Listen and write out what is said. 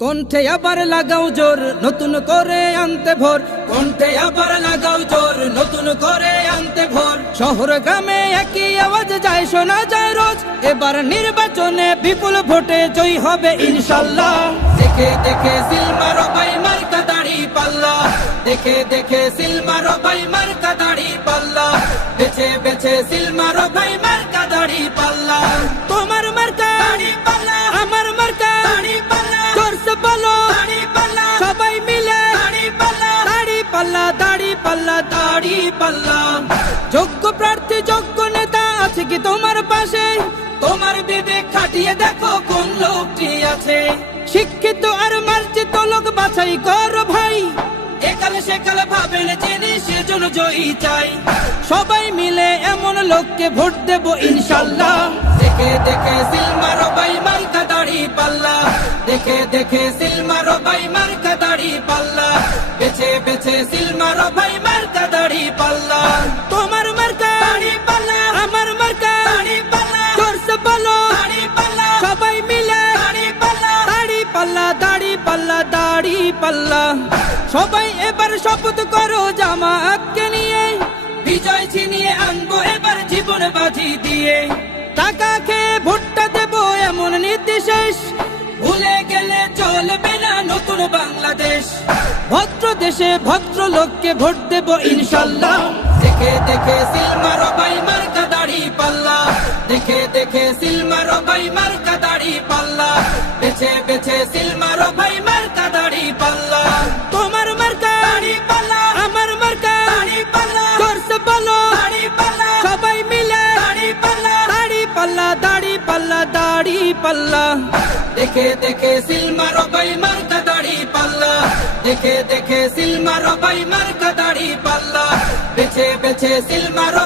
কণ্ঠে আবার লাগাও জোর নতুন করে আনতে ভোর, কণ্ঠে আবার লাগাও জোর নতুন করে আনতে ভোর। শহর গ্রামে একই আওয়াজ যায় শোনা যায় রোজ, এবার নির্বাচনে বিপুল ভোটে জয়ী হবে ইনশাল্লাহ। দেখে দেখে সিল মারো ভাই মার্কা দাড়ি পাল্লা, দেখে দেখে সিল মারো ভাই মার্কা দাড়ি পাল্লা, বেছে বেছে সিল মারো ভাই মার্কা দাড়ি পাল্লা। তোমার মার্কা দাড়ি পাল্লা, আমার মার্কা দাড়ি পাল্লা, জোরসে বলো দাড়ি পাল্লা, সবাই মিলে দাড়ি পাল্লা, দাড়ি পাল্লা, দাড়ি পাল্লা, দাড়ি পাল্লা। যোগ্য প্রার্থী যোগ্য নেতা আছে কি তোমার পাশে? তোমার বিবেক খাটিয়ে দেখো কোন লোকটি আছে। শিক্ষিত আর মার্জিত লোক বাছাই করো ভাই, একালে সেকালে ভাবেন জেনে সেজন্য জয়ী চাই। সবাই মিলে এমন লোককে ভোট দেব ইনশাল্লাহ। দেখে দেখে সিল মারো ভাই মার্কা দাড়ি পাল্লা, দেখে দেখে সিল মারো ভাই মার্কা দাড়ি পাল্লা, বেছে বেছে সিল মারো ভাই মার্কা দাড়ি পাল্লা। তোমার মার্কা দাড়ি পাল্লা, আমার মার্কা দাড়ি পাল্লা, জোরসে বলো দাড়ি পাল্লা, সবাই মিলে দাড়ি পাল্লা, দাড়ি পাল্লা, দাড়ি পাল্লা, দাড়ি পাল্লা। সবাই এবার শপথ করো জামাতকে নিয়ে, বিজয় ছিনিয়ে আনবো এবার জীবন বাজি দিয়ে। টাকা খেয়ে ভোটটা দেবো এমন নীতি শেষ, ভুলে গেলে চলবে না নতুন বাংলাদেশ। ভদ্র দেশে ভদ্র লোককে ভোট দেবো ইনশাল্লাহ। দেখে দেখে সিল মারো ভাই মার্কা দাড়ি পাল্লা, দেখে দেখে সিল মারো ভাই মার্কা দাড়ি পাল্লা, বেছে বেছে সিল মারো ভাই মার্কা দাড়ি পাল্লা। তোমার মার্কা দাড়ি পাল্লা, আমার মার্কা দাড়ি পাল্লা, জোরসে বলো দাড়ি পাল্লা, সবাই মিলে দাড়ি পাল্লা, দাড়ি পাল্লা, দাড়ি পাল্লা, দাড়ি পাল্লা। দেখে দেখে সিল মারো ভাই মার্কা দাড়ি পাল্লা, দেখে দেখে সিল মারো ভাই মার্কা দাড়ি পাল্লা, বেছে বেছে সিল মারো